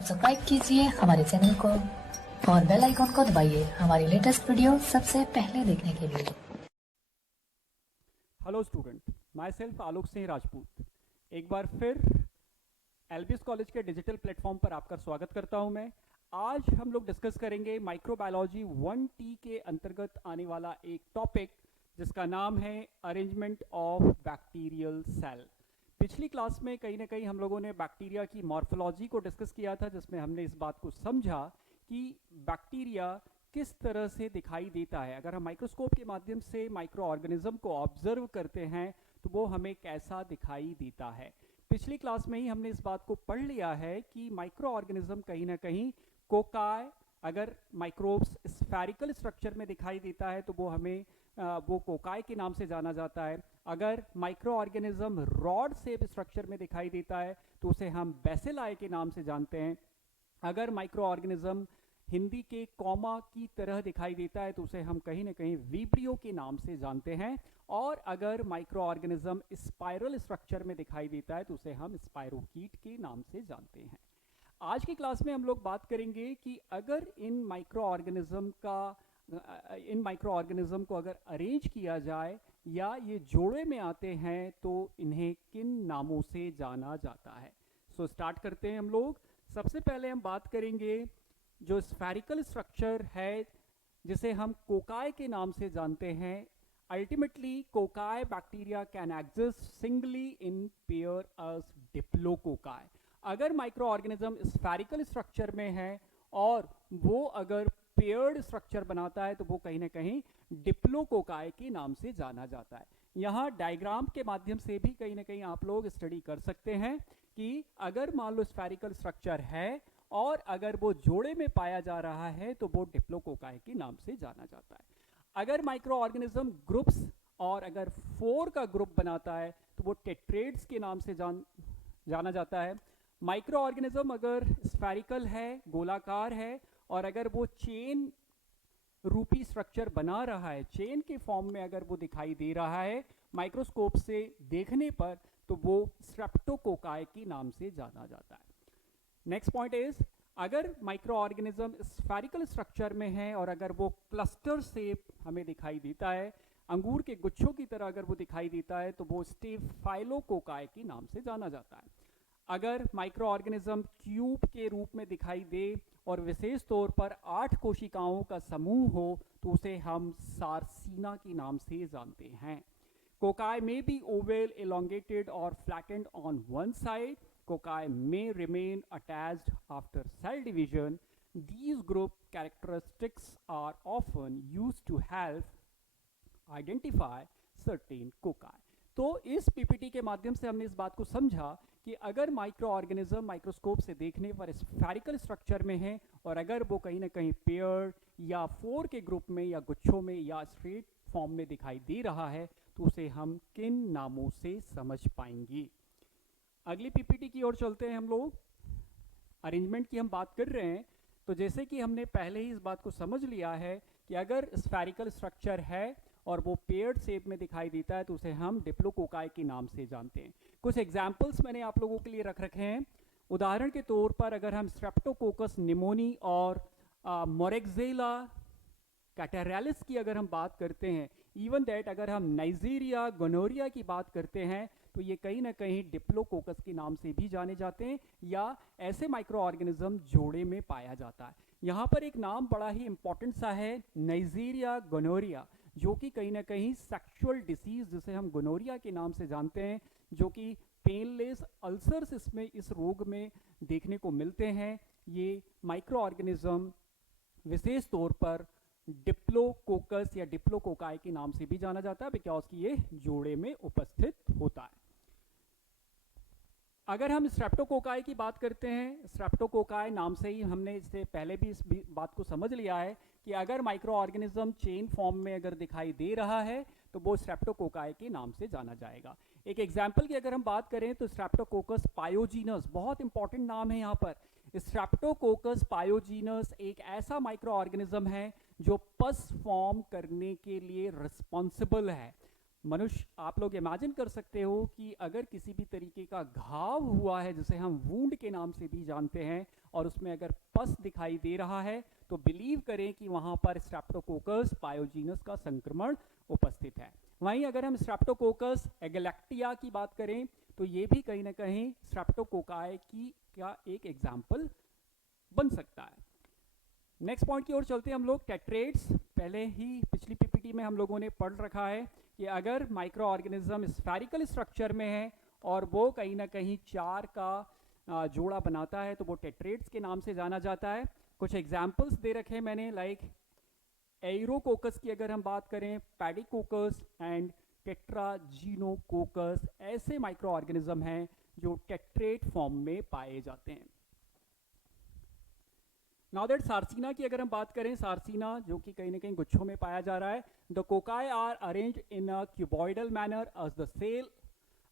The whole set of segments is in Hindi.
सब्सक्राइब कीजिए हमारे चैनल को और बेल आइकॉन को दबाइए हमारी लेटेस्ट वीडियो सबसे पहले देखने के लिए। Hello student, my self Alok Singh Rajput एक बार फिर एलबीएस कॉलेज के डिजिटल प्लेटफॉर्म पर आपका स्वागत करता हूं मैं। आज हम लोग डिस्कस करेंगे माइक्रोबायोलॉजी 1T के अंतर्गत आने वाला एक टॉपिक जिसका नाम है अरेंजमेंट ऑफ बैक्टीरियल सेल। पिछली क्लास में कहीं ना कहीं हम लोगों ने बैक्टीरिया की मॉर्फोलॉजी को डिस्कस किया था, जिसमें हमने इस बात को समझा कि बैक्टीरिया किस तरह से दिखाई देता है। अगर हम माइक्रोस्कोप के माध्यम से माइक्रो ऑर्गेनिज्म को ऑब्जर्व करते हैं तो वो हमें कैसा दिखाई देता है। पिछली क्लास में ही हमने इस बात को पढ़ लिया है कि माइक्रो ऑर्गेनिज्म कहीं ना कहीं कोकाई, अगर माइक्रोब्स स्फेरिकल स्ट्रक्चर में दिखाई देता है तो वो हमें वो कोकाई के नाम से जाना जाता है। अगर micro organism rod shape structure में दिखाई देता है तो उसे हम बेसिलाई के नाम से जानते हैं। अगर माइक्रो ऑर्गेनिज्म हिंदी के कॉमा की तरह दिखाई देता है तो उसे हम कहीं ना कहीं वीब्रियो के नाम से जानते हैं। और अगर माइक्रो ऑर्गेनिज्म स्पाइरल स्ट्रक्चर में दिखाई देता है तो उसे हम स्पाइरोकीट के नाम से जानते हैं। आज की क्लास में हम लोग बात करेंगे कि अगर इन माइक्रो ऑर्गेनिज्म को अगर अरेंज किया जाए या ये जोड़े में आते हैं तो इन्हें किन नामों से जाना जाता है। सो स्टार्ट करते हैं हम लोग। सबसे पहले हम बात करेंगे जो स्फेरिकल स्ट्रक्चर है जिसे हम कोकाई के नाम से जानते हैं। Ultimately cocci bacteria can exist singly in pair as diplococci. अगर माइक्रो ऑर्गेनिज्म स्फेरिकल स्ट्रक्चर में है और वो अगर पेयर्ड स्ट्रक्चर बनाता है तो वो कहीं ना कहीं डिप्लोकोकाई के नाम से जाना जाता है। यहाँ डायग्राम के माध्यम से भी कहीं ना कहीं आप लोग स्टडी कर सकते हैं कि अगर मान लो स्फेरिकल स्ट्रक्चर है और अगर वो जोड़े में पाया जा रहा है तो वो डिप्लोकोकाई के नाम से जाना जाता है। अगर माइक्रो ऑर्गेनिज्म ग्रुप्स और अगर 4 का ग्रुप बनाता है तो वो टेट्रेड्स के नाम से जाना जाता है। माइक्रो ऑर्गेनिज्म अगर स्फेरिकल है, गोलाकार है और अगर वो चेन रूपी स्ट्रक्चर बना रहा है, चेन के फॉर्म में अगर वो दिखाई दे रहा है माइक्रोस्कोप से देखने पर तो वो स्ट्रेप्टोकोकाई के नाम से जाना जाता है। नेक्स्ट पॉइंट इज, अगर माइक्रो ऑर्गेनिज्म स्फेरिकल स्ट्रक्चर में है और अगर वो क्लस्टर शेप हमें दिखाई देता है, अंगूर के गुच्छों की तरह अगर वो दिखाई देता है तो वो स्टेफाइलोकोकाई के नाम से जाना जाता है। अगर माइक्रो ऑर्गेनिज्म क्यूब के रूप में दिखाई दे और विशेष तौर पर 8 कोशिकाओं का समूह हो तो उसे हम सार्सिना के नाम से जानते हैं। कोकाई में बी ओवल, elongated और flattened on one side. Cocci may remain attached after cell division. These group characteristics are often used to help identify certain cocci. तो इस पीपीटी के माध्यम से हमने इस बात को समझा कि अगर माइक्रो ऑर्गेनिज्म माइक्रोस्कोप से देखने पर स्फेरिकल स्ट्रक्चर में है और अगर वो कहीं ना कहीं पेयर या 4 के ग्रुप में या गुच्छों में या स्ट्रेट फॉर्म में दिखाई दे रहा है तो उसे हम किन नामों से समझ पाएंगे। अगली पीपीटी की ओर चलते हैं हम लोग। अरेंजमेंट की हम बात कर रहे हैं तो जैसे कि हमने पहले ही इस बात को समझ लिया है कि अगर स्फेरिकल स्ट्रक्चर है और वो पेयर्ड शेप में दिखाई देता है तो उसे हम डिप्लोकोकाई के नाम से जानते हैं। कुछ एग्जाम्पल्स मैंने आप लोगों के लिए रख रखे हैं। उदाहरण के तौर पर अगर हम स्ट्रेप्टोकोकस निमोनी और मोरेक्सेला कैटेरालिस की अगर हम बात करते हैं, इवन दैट अगर हम नाइजीरिया गोनोरिया की बात करते हैं तो ये कहीं ना कहीं डिप्लोकोकस के नाम से भी जाने जाते हैं या ऐसे माइक्रो ऑर्गेनिज्म जोड़े में पाया जाता है। यहाँ पर एक नाम बड़ा ही इंपॉर्टेंट सा है, नाइजीरिया गोनोरिया, जो कि कहीं ना कहीं सेक्सुअल डिसीज जिसे हम गोनोरिया के नाम से जानते हैं, जो कि पेनलेस अल्सर्स इसमें इस रोग में देखने को मिलते हैं। ये माइक्रो ऑर्गेनिज्म विशेष तौर पर डिप्लोकोकस या डिप्लोकोकाई के नाम से भी जाना जाता है बिकॉज कि ये जोड़े में उपस्थित होता है। अगर हम स्ट्रेप्टोकोकाई की बात करते हैं, स्ट्रेप्टोकोकाई नाम से ही हमने इससे पहले भी इस बात को समझ लिया है कि अगर माइक्रो ऑर्गेनिज्म चेन फॉर्म में अगर दिखाई दे रहा है तो वो स्ट्रेप्टोकोकाई के नाम से जाना जाएगा। एक एग्जाम्पल की अगर हम बात करें तो स्ट्रेप्टोकोकस पायोजीनस, बहुत इंपॉर्टेंट नाम है यहाँ पर। स्ट्रेप्टोकोकस पायोजीनस एक ऐसा माइक्रो ऑर्गेनिज्म है जो पस फॉर्म करने के लिए रिस्पॉन्सिबल है। मनुष्य, आप लोग इमेजिन कर सकते हो कि अगर किसी भी तरीके का घाव हुआ है, जिसे हम वूंड के नाम से भी जानते हैं, और उसमें अगर पस दिखाई दे रहा है, तो बिलीव करें कि वहां पर स्ट्रेप्टोकोकस पायोजीनस का संक्रमण उपस्थित है। वहीं अगर हम स्ट्रेप्टोकोकस एगेलेक्टिया की बात करें, तो ये भी कहीं ना कहीं स्ट्रेप्टोकोकाई की का एक एग्जाम्पल बन सकता है। नेक्स्ट पॉइंट की ओर चलते हैं हम लोग, टेट्रेट्स। पहले ही पिछली पीपीटी में हम लोगों ने पढ़ रखा है कि अगर माइक्रो ऑर्गेनिज्म स्फेरिकल स्ट्रक्चर में है और वो कहीं ना कहीं 4 का जोड़ा बनाता है, तो वो टेट्रेट्स के नाम से जाना जाता है। कुछ एग्जाम्पल्स दे रखे हैं मैंने, लाइक एरोकोकस की अगर हम बात करें, पैडिकोकस एंड टेट्राजीनोकोकस, ऐसे माइक्रो ऑर्गेनिज्म हैं जो टेट्रेट फॉर्म में पाए जाते हैं। नाउ दैट सार्सिना की अगर हम बात करें, सार्सिना जो कि कहीं ना कहीं गुच्छों में पाया जा रहा है। The cocci are arranged in a cuboidal manner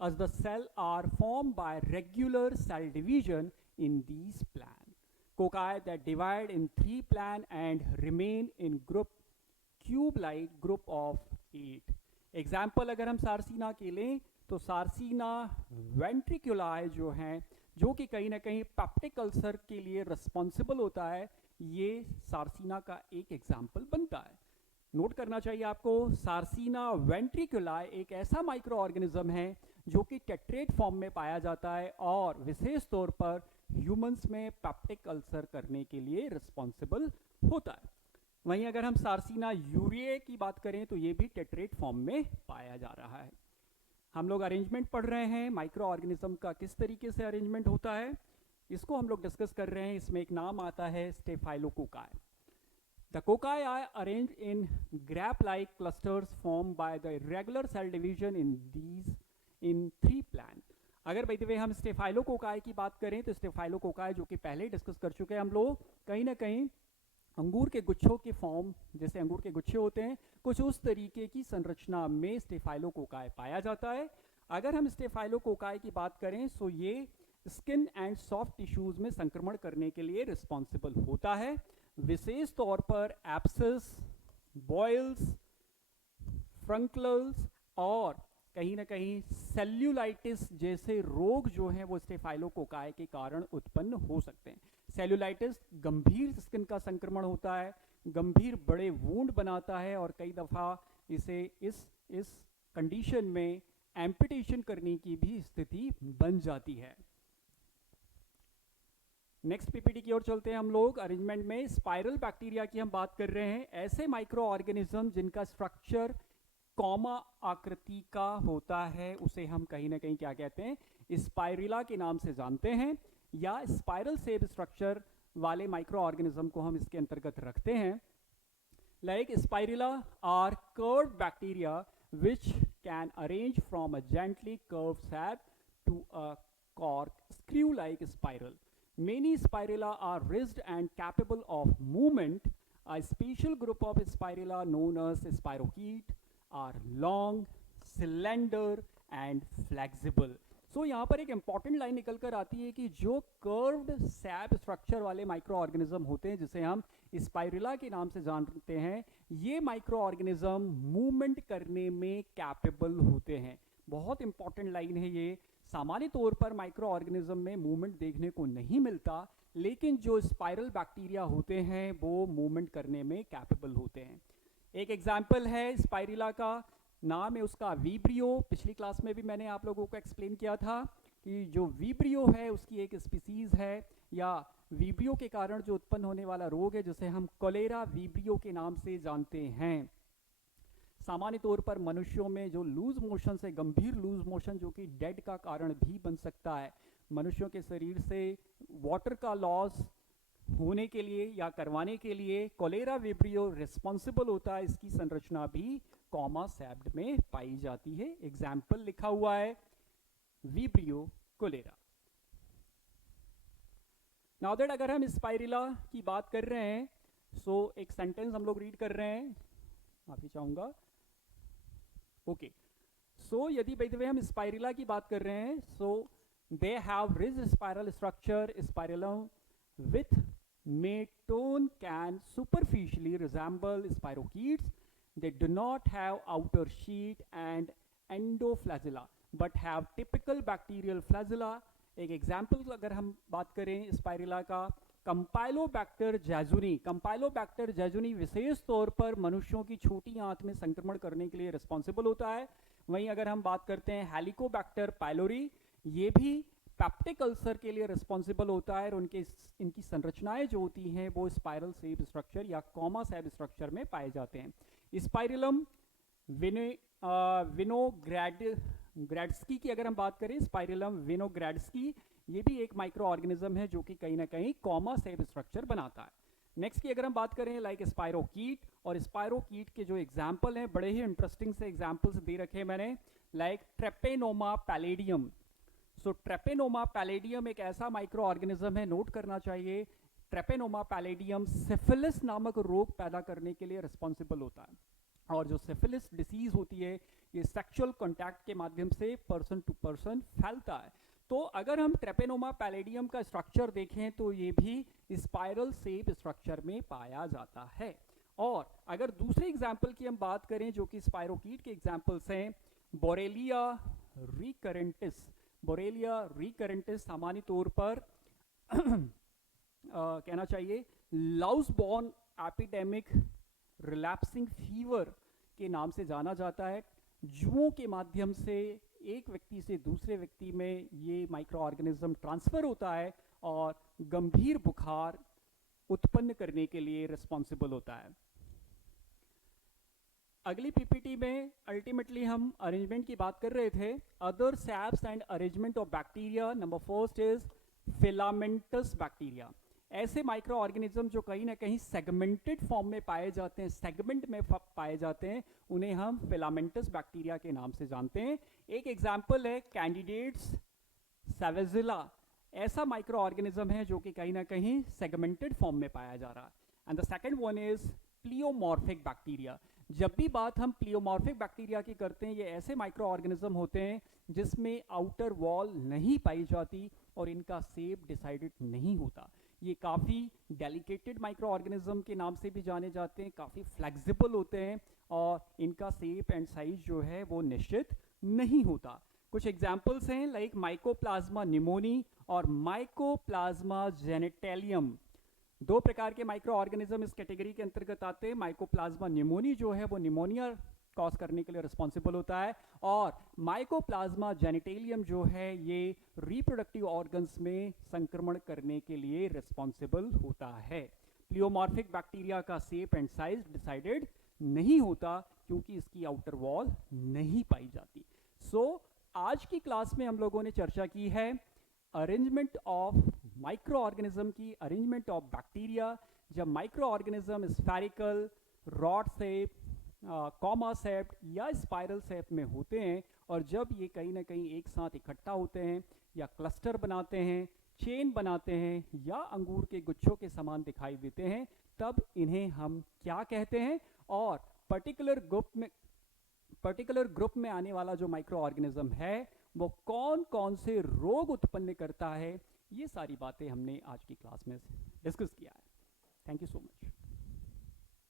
as the cell are formed by regular cell division in these plan. Cocci that divide in 3 plan and remain in group cube-like group of 8. Example अगर हम सार्सिना के लें, तो सार्सिना वेंट्रिकुलाई जो हैं, जो कि कहीं ना कहीं पेप्टिक अल्सर के लिए रिस्पॉन्सिबल होता है, ये सार्सिना का एक एग्जाम्पल बनता है। नोट करना चाहिए आपको, सार्सिना वेंट्रिकुलाई एक ऐसा माइक्रो ऑर्गेनिज्म है जो कि टेट्रेट फॉर्म में पाया जाता है और विशेष तौर पर ह्यूमंस में पेप्टिक अल्सर करने के लिए रिस्पॉन्सिबल होता है। वहीं अगर हम सार्सिना यूरिए की बात करें, तो ये भी टेट्रेट फॉर्म में पाया जा रहा है। हम लोग अरेंजमेंट पढ़ रहे हैं, माइक्रो ऑर्गेनिज्म का किस तरीके से अरेंजमेंट होता है, इसको हम लोग डिस्कस कर रहे हैं। इसमें एक नाम आता है staphylococci. The cocci are arranged in grape-like clusters formed by the irregular cell division in 3 plan. अगर भाई वे हम स्टेफाइलोकोकाई की बात करें, तो स्टेफाइलोकोकाई जो कि पहले डिस्कस कर चुके हैं हम लोग, कहीं ना कहीं अंगूर के गुच्छों के फॉर्म, जैसे अंगूर के गुच्छे होते हैं, कुछ उस तरीके की संरचना में स्टेफाइलोकोकाई पाया जाता है। अगर हम स्टेफाइलोकोकाई की बात करें, तो ये स्किन एंड सॉफ्ट टिश्यूज में संक्रमण करने के लिए रिस्पॉन्सिबल होता है। विशेष तौर पर एब्सेस, बॉयल्स, फ्रंकल्स और कहीं ना कहीं सेल्यूलाइटिस जैसे रोग जो हैं वो स्टेफाइलोकोकाई के कारण उत्पन्न हो सकते हैं। सेल्यूलाइटिस गंभीर स्किन का संक्रमण होता है, गंभीर बड़े वूंड बनाता है और कई दफ़ा इसे इस कंडीशन में एम्पुटेशन करने की भी स्थिति बन जाती है। नेक्स्ट पीपीटी की ओर चलते हैं हम लोग। अरेंजमेंट में स्पाइरल बैक्टीरिया की हम बात कर रहे हैं, ऐसे माइक्रो ऑर्गेनिज्म जिनका स्ट्रक्चर कॉमा आकृति का होता है, उसे हम कहीं ना कहीं क्या कहते हैं, स्पाइरुला के नाम से जानते हैं, या स्पाइरल शेप स्ट्रक्चर वाले माइक्रो ऑर्गेनिज्म को हम इसके अंतर्गत रखते हैं। Like spirula or curved bacteria which can arrange from a gently curved sap to a cork screw-like spiral. Many spirula are ridged and capable of movement. A special group of spirula known as spirochete are long, slender and flexible. So यहाँ पर एक important लाइन निकल कर आती है कि जो कर्व्ड सैप स्ट्रक्चर वाले माइक्रो ऑर्गेनिज्म होते हैं, जिसे हम स्पाइरुला के नाम से जानते हैं, ये माइक्रो ऑर्गेनिज्म मूवमेंट करने में कैपेबल होते हैं। बहुत इंपॉर्टेंट लाइन है ये। सामान्य तौर पर माइक्रो ऑर्गेनिज्म में मूवमेंट देखने को नहीं मिलता, लेकिन जो स्पाइरल बैक्टीरिया होते हैं वो मूवमेंट करने में कैपेबल होते हैं। एक एग्जाम्पल है स्पाइरुला का, नाम है उसका वीब्रियो। पिछली क्लास में भी मैंने आप लोगों को एक्सप्लेन किया था कि जो वीब्रियो है उसकी एक स्पीसीज है, या वीब्रियो के कारण जो उत्पन्न होने वाला रोग है, जिसे हम कोलेरा वीब्रियो के नाम से जानते हैं। सामान्य तौर पर मनुष्यों में जो लूज मोशन से, गंभीर लूज मोशन जो कि डेड का कारण भी बन सकता है, मनुष्यों के शरीर से वाटर का लॉस होने के लिए या करवाने के लिए कोलेरा वीब्रियो रिस्पॉन्सिबल होता है। इसकी संरचना भी कॉमा सैप्ड में पाई जाती है। एग्जाम्पल लिखा हुआ है वीब्रियो कोलेरा। नाउ दैट अगर हम स्पाइरुला की बात कर रहे हैं, सो एक सेंटेंस हम लोग रीड कर रहे हैं, माफी चाहूंगा। ओके, सो यदि बाय द वे हम स्पाइरुला की बात कर रहे हैं, so they have ridge spiral structure, spirillum with metone can superficially resemble spirochetes. they do not have outer sheet and endoflagella but have typical bacterial flagella. एक एग्जाम्पल अगर हम बात करें स्पाइरुला का, कंपाइलोबैक्टर जैजुनी, कंपाइलोबैक्टर जैजुनी विशेष तौर पर मनुष्यों की छोटी आंत में संक्रमण करने के लिए रिस्पॉन्सिबल होता है। वहीं अगर हम बात करते हैं हेलिकोबैक्टर पाइलोरी, ये भी पैप्टिक अल्सर के लिए रिस्पॉन्सिबल होता है और इनकी संरचनाएं जो होती हैं वो स्पाइरल शेप स्ट्रक्चर या कॉमा शेप स्ट्रक्चर में पाए जाते हैं। स्पाइरलम विनोग्रेड्स्की की अगर हम बात करें, स्पाइरलम विनोग्रेड्स्की, ये भी एक माइक्रो ऑर्गेनिज्म है जो कि कहीं ना कहीं कॉमा शेप स्ट्रक्चर बनाता है। नेक्स्ट की अगर हम बात करें लाइक स्पाइरोकीट, और स्पाइरोकीट के जो एग्जाम्पल हैं बड़े ही इंटरेस्टिंग से एग्जाम्पल्स दे रखे हैं मैंने, लाइक ट्रेपेनोमा पैलेडियम। सो ट्रेपेनोमा पैलेडियम एक ऐसा माइक्रो ऑर्गेनिज्म है, नोट करना चाहिए, ट्रेपेनोमा पैलेडियम सिफिलिस नामक रोग पैदा करने के लिए रिस्पॉन्सिबल होता है। और जो सिफिलिस डिसीज होती है ये सेक्सुअल कॉन्टैक्ट के माध्यम से पर्सन टू पर्सन फैलता है। तो अगर हम ट्रेपेनोमा पैलेडियम का स्ट्रक्चर देखें तो ये भी स्पाइरल शेप स्ट्रक्चर में पाया जाता है। और अगर दूसरे एग्जाम्पल की हम बात करें जो कि स्पाइरोकीट के एग्जाम्पल्स हैं, बोरेलिया रिकरेंटिस। बोरेलिया रिकरेंटिस सामान्य तौर पर कहना चाहिए लाउसबॉर्न एपिडेमिक रिलैप्सिंग फीवर के नाम से जाना जाता है। जुओं के माध्यम से एक व्यक्ति से दूसरे व्यक्ति में ये माइक्रो ऑर्गेनिज्म ट्रांसफर होता है और गंभीर बुखार उत्पन्न करने के लिए रिस्पॉन्सिबल होता है। अगली पीपीटी में अल्टीमेटली हम अरेंजमेंट की बात कर रहे थे। Other shapes and arrangement of bacteria, number first is filamentous bacteria. ऐसे माइक्रो ऑर्गेनिज्म जो कहीं ना कहीं सेगमेंटेड फॉर्म में पाए जाते हैं, सेगमेंट में पाए जाते हैं, उन्हें हम फिलामेंटस बैक्टीरिया के नाम से जानते हैं। एक एग्जाम्पल है कैंडिडेट्स सेवेजिला, ऐसा माइक्रो ऑर्गेनिज्म है जो कि कहीं ना कहीं सेगमेंटेड फॉर्म में पाया जा रहा है। And the second one is pleomorphic bacteria. जब भी बात हम प्लियोमॉर्फिक बैक्टीरिया की करते हैं, ये ऐसे माइक्रो ऑर्गेनिज्म होते हैं जिसमें आउटर वॉल नहीं पाई जाती और इनका शेप डिसाइडेड नहीं होता। ये काफ़ी डेलिकेटेड माइक्रो ऑर्गेनिज्म के नाम से भी जाने जाते हैं, काफ़ी फ्लेक्सिबल होते हैं और इनका शेप एंड साइज जो है वो निश्चित नहीं होता। कुछ एग्जाम्पल्स हैं लाइक माइकोप्लाज्मा निमोनी और माइकोप्लाज्मा जेनेटेलियम। दो प्रकार के माइक्रो ऑर्गेनिज्म इस कैटेगरी के अंतर्गत आते हैं। माइकोप्लाज्मा निमोनी जो है वो निमोनिया कॉज करने के लिए रिस्पॉन्सिबल होता है, और माइकोप्लाज्मा जेनिटेलियम जो है ये रिप्रोडक्टिव ऑर्गन्स में संक्रमण करने के लिए रिस्पॉन्सिबल होता है। प्लियोमॉर्फिक बैक्टीरिया का शेप एंड साइज डिसाइडेड नहीं होता क्योंकि इसकी आउटर वॉल नहीं पाई जाती। सो आज की क्लास में हम लोगों ने चर्चा की है अरेंजमेंट ऑफ माइक्रो ऑर्गेनिज्म की, अरेंजमेंट ऑफ बैक्टीरिया। जब micro organism spherical, rod shape, comma shape या स्पाइरल शेप में होते हैं और जब ये कहीं ना कहीं एक साथ इकट्ठा होते हैं या क्लस्टर बनाते हैं, चेन बनाते हैं या अंगूर के गुच्छों के समान दिखाई देते हैं, तब इन्हें हम क्या कहते हैं, और पर्टिकुलर ग्रुप में आने वाला जो माइक्रो ऑर्गेनिज्म है वो कौन कौन से रोग उत्पन्न करता है, ये सारी बातें हमने आज की क्लास में डिस्कस किया है। Thank you so much.